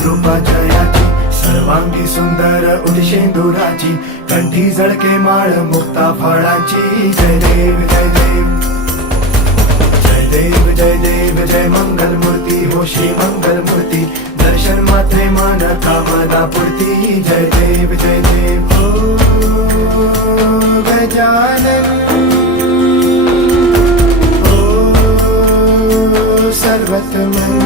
कृपा जयाची, सर्वांगी सुंदर उदिशेंदुराची, कंठी झळके माळ मुक्ता फळाची. जय देव जय देव जय देव जय देव जय मंगल मूर्ती हो श्री मंगल मूर्ती, दर्शन मात्रे मन कामना पूर्ती. जय देव जय देव ओ गजानन ओ सर्वतमन.